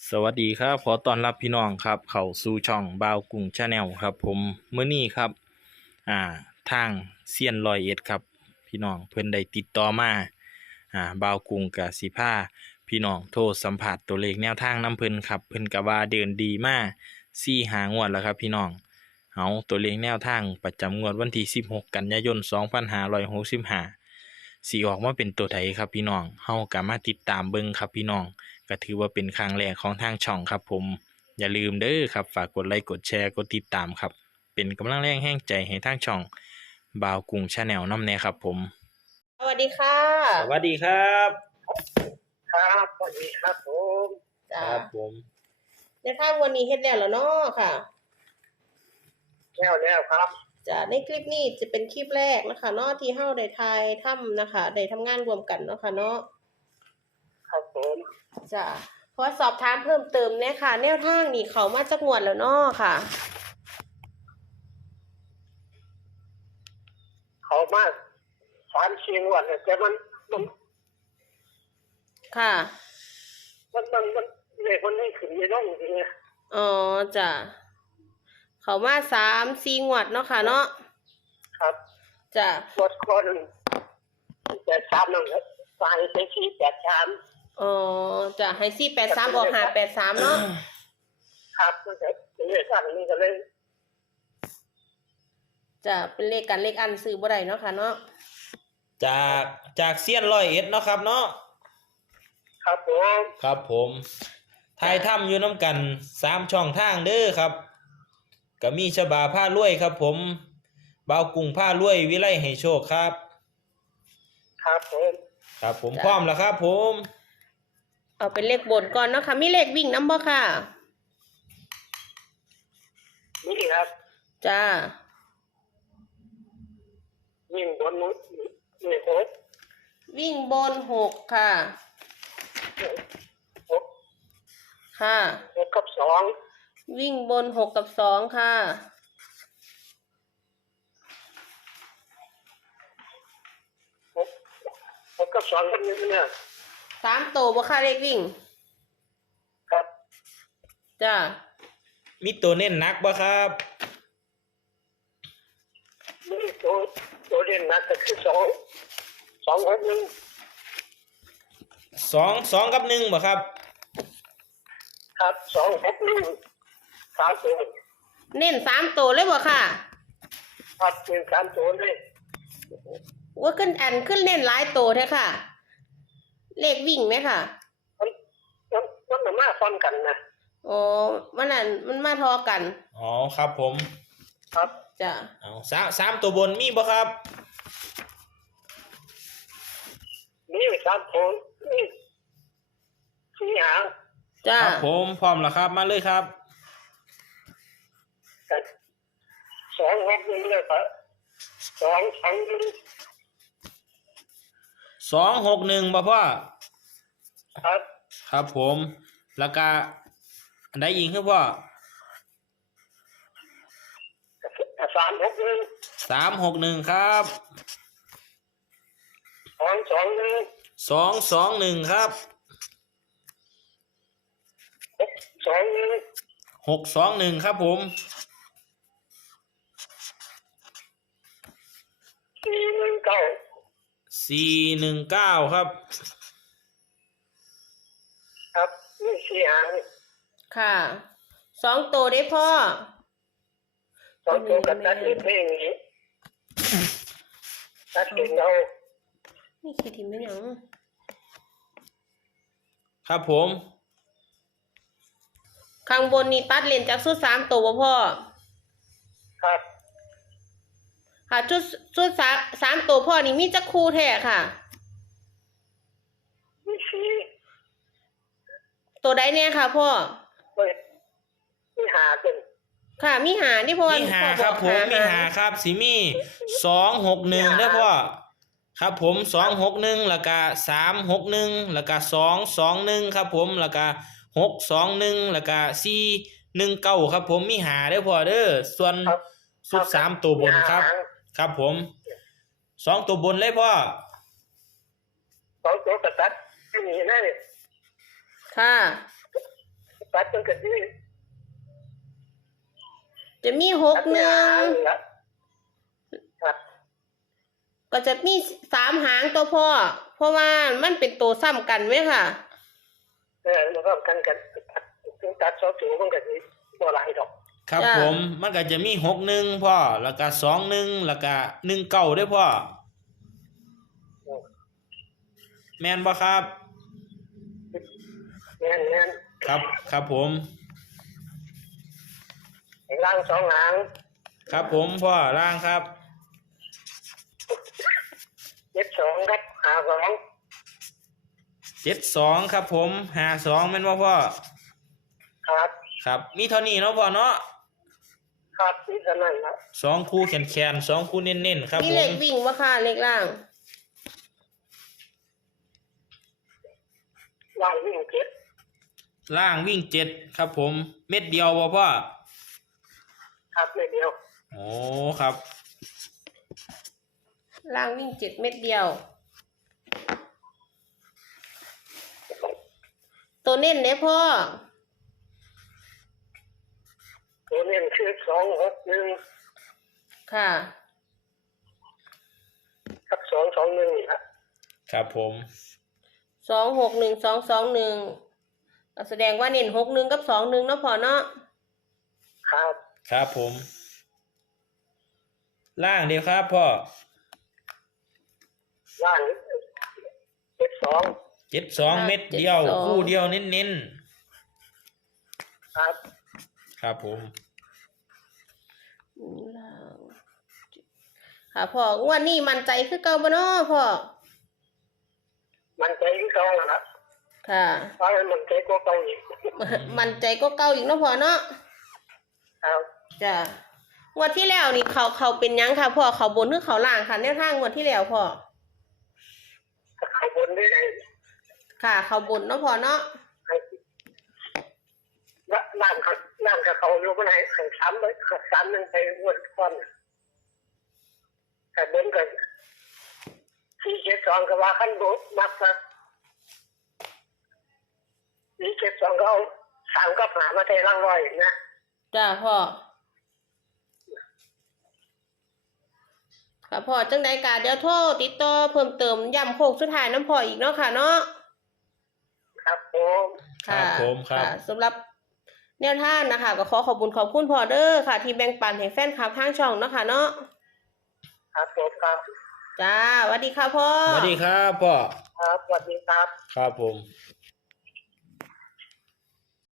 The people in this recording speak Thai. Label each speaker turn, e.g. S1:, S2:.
S1: สวัสดีครับขอต้อนรับพี่น้องครับเข้าสู่ช่องบ่าวกุ้งชาแนลครับผมมื้อนี้ครับอ่าทางเซียนร้อยเอ็ดครับพี่น้องเพิ่นได้ติดต่อมาบ่าวกุ้งกับสิพาพี่น้องโทรสัมผัสตัวเลขแนวทางน้ำเพิ่นครับเพิ่นก็ว่าเดินดีมา4-5งวดแล้วครับพี่น้องเอาตัวเลขแนวทางประจำงวดวันที่16กันยายน2565สิออกมาเป็นตัวใดครับพี่น้องเฮาก็มาติดตามเบิ่งครับพี่น้อง ก็ถือว่าเป็นครั้งแรกของทางช่องครับผมอย่าลืมเด้อครับฝากกดไลค์กดแชร์กดติดตามครับเป็นกำลังแรงแห้งใจให้ทางช่องบ่าวกุ้งชาแนลน้ำแน่ครับผม
S2: สวัสดีค่ะ
S1: สวัสดีครับ
S3: ครับสวัสดีครับผม
S1: ค
S2: จ้า
S1: รับผม
S2: ในภาพวันนี้เฮ็ดแล้วเนาะค่ะ
S3: แล้วครับ
S2: จ้าในคลิปนี้จะเป็นคลิปแรกนะคะเนาะที่เฮาได้ถ่ายทำนะคะได้ทำงานรวมกันเนาะค่ะเนาะ
S3: ครับผม
S2: จ้าขอสอบถามเพิ่มเติมเนี่ยค่ะแนวทางนี่เขามาจากงวดแล้วเนาะค่ะ
S3: เขามา3-4 วันแต่มัน
S2: ค่ะ
S3: มันเลยคนนี้ขึ้นไม่ได้จริง
S2: อ๋อจ้าเขามา3-4งวดเนาะค่ะเนาะ
S3: ๆครับ
S2: จ้า
S3: หมดคน83นั่นครับตายไป483
S2: อ๋อจ้าให้483ออก583เนาะ
S3: ครับมันจะเป็นเรื่องสั้นนี่ก็เลย
S2: จ้าเป็นเลขกันเลขอันซื้อบ่ได้เนาะค่ะเนาะ
S1: จากจากเซียนร้อยเอ็ดเนาะครับเนาะ
S3: ครับผม
S1: ครับผมถ่ายทำอยู่น้ำกัน3ช่องทางเด้อครับก็มีฉบาผ้ารวยครับผมบ่าวกุ้งผ้ารวยวิไลให้โชคครับ
S3: ครับผม
S1: ครับผมพร้อมแล้วครับผม
S2: เอาเป็นเลขบนก่อนเนาะค่ะมีเลขวิ่งนำบ่ค่ะ
S3: นี่ครับ
S2: จ้า
S3: ยิ่งบนนู้นนี่โคตร
S2: วิ่งบน6ค่ะ
S3: หก
S2: ค่ะ
S3: กับสอง
S2: วิ่งบน6กับ2ค่ะ
S3: หกกับสองกันนี่เนี่ย
S2: 3ตัวบ่ค่ะเลขวิ่ง
S3: ครับ
S2: จ้า
S1: มีตัวเน้นหนักบ่ครับ
S3: นี่ตัวเด่นนะก็คือ2-6-1
S1: 2กับ1บ่ครับ
S3: ครับ2-6-1 3ตัว
S2: เน้น3ตัวเลยบ่ค่ะ
S3: ครับเป็น3ตัวเลย
S2: ว่าขึ้นเน้นหลายตัวแท้ค่ะเลขวิ่งไหมค่ะ
S3: มันมาซ้อนกันนะ
S2: อ๋อมันนั่นมันมาทอกัน
S1: อ๋อครับผม
S3: ครับ
S2: จ้า
S1: เอาสามตัวบนมีบ่ครับ
S3: นี่3ตัวนี่4หาง
S2: จ้า
S1: ครับผมพร้อมแล้วครับมาเลยครับ
S3: กัน2-6-1เลยครับ
S1: 261บ่พ่อ
S3: ครับ
S1: ครับผมแล้วก็อันใดอีกคือพ่อ
S3: 3-6-1
S1: 361ครับ
S3: 2-2-1
S1: 221ครับ
S3: 6-2-1
S1: 621ครับผม419ครับ
S3: ครับนี่4หาง
S2: ค่ะ2ตัวได้พ่อ
S3: 2ตัวกันตัดเพลงนี้ตัดเป็นเอา
S2: นี่คิดทิมไม่ยัง
S1: ครับผม
S2: ข้างบนนี่ตัดเลนจากชุด3ตัวบ่พ่อ
S3: ครับ
S2: ค่ะชุด3ตัวพ่อนี่มีจักคู่แท้ค่ะ
S3: นี่
S2: ตัวใดเนี่ยค่ะพ่อ
S3: นี่หาเป็น
S2: ค่ะมีหาที่พ่อ
S1: มีหาครับผมมีหาครับสิมี261เด้อพ่อครับผม261แล้วก็361แล้วก็221ครับผมแล้วก็621แล้วก็419ครับผมมีหาเด้อพ่อเด้อส่วนชุด3ตัวบนครับครับผม2ตัวบนเลยพ่อ
S3: 2ตัวกระตัดไม่มีได้
S2: ค่ะ
S3: ตัดมันก็ที่
S2: จะมี
S3: ตัดเนี่ย
S2: 61
S3: ครับ
S2: ก็จะมี3 หางตัวพ่อ เพราะว่ามันเป็นตัวซ้ำกันไหมค่ะ
S3: แล้วก็กันถึงตัดสองตัวมันก็ที่บ่หลายดอก
S1: ครับ
S2: จ้ะ
S1: ผมมันก็จะมี61พ่อแล้วก็21แล้วก็19ด้วยพ่อแม่นบ่ครับ
S3: แน่น
S1: ครับครับผม
S3: ล่างสองหาง
S1: ครับผมพ่อล่างครับ
S3: 72ครับ52
S1: 72ครับผม52แม่นบ่พ่อ
S3: ครับ
S1: ครับมีเท่านี้เนาะพ่อเนาะ
S3: ครับนี่เท่านั้นครับ
S1: 2คู่แขนๆ2คู่เน้นๆครับ
S2: มี
S1: ผ
S2: เล
S1: ม
S2: ขวิ่งวะค่ะเลขล่าง
S3: ล่างวิ่งเจ็ด
S1: ล่างวิ่ง7ครับผมเม็ดเดียวบ่พ่อ
S3: ครับไม่เดียว
S1: โอ้ครับ
S2: ล่างวิ่ง7 เม็ดเดียว ตัวเน้นเนี่ยพ่อ
S3: ตัวนี้คือ261
S2: ค่ะ
S3: กับ221นี่ครับ
S1: ครับผม
S2: 261 221ก็แสดงว่าเน้น61กับ21เนาะพ่อเนาะ
S3: ครับ
S1: ครับผม ล่างเดียวครับพ่อ
S3: ล่าง72
S1: 72เม็ดเดียวคู่เดียวเน้น
S3: ครับ
S1: ๆครับผม
S2: ล่างค่ะพ่องวดนี้มั่นใจคือเก่าบ่เนาะพ่อ
S3: มันใจคือเก่าแล้วครับ
S2: ค่ะ
S3: เพราะมันใจกว่าเก่าอีก
S2: มั่นใจก็เก่าอีกเนาะพ่อเนาะ
S3: ครับ
S2: จ้ะงวดที่แล้วนี่เขาเป็นหยังค่ะพ่อเขาบนหรือเขาล่างค่ะแนวทางงวดที่แล้วพ่อ
S3: ถ้าเข้าบนได้ไง
S2: ค่ะเขาบนเนาะพ่อเนาะ
S3: น้ำกับเขาอยู่มันให้ซ้ำเลยซ้ำนึงไปอ้วนก้อนแต่บนกัน472ก็ว่าขั้นบนมักนะ472ก็เอา3กับ5มาใส่ล่างร้อยนะ
S2: จ้ะพ่อค่ะพ่อจังใดกาเดี๋ยวโทรติดต่อเพิ่มเติมย้ำโคกสุดท้ายน้ำพ่ออีกเนาะค่ะเนาะ
S3: ครับผม
S1: ครับผมครับ
S2: ะสำหรับแนวทางนะคะก็ขอขอบคุณพ่อเด้อค่ะ ที่แบ่งปันให้แฟนคลับทางช่องเนาะค่ะเนาะ
S3: ครับผมครับ
S2: จ้าสวัสดีค่ะพ่อ
S1: สวัสดีครับพ่อ
S3: ครับสวัสดีครับ
S1: ครับผม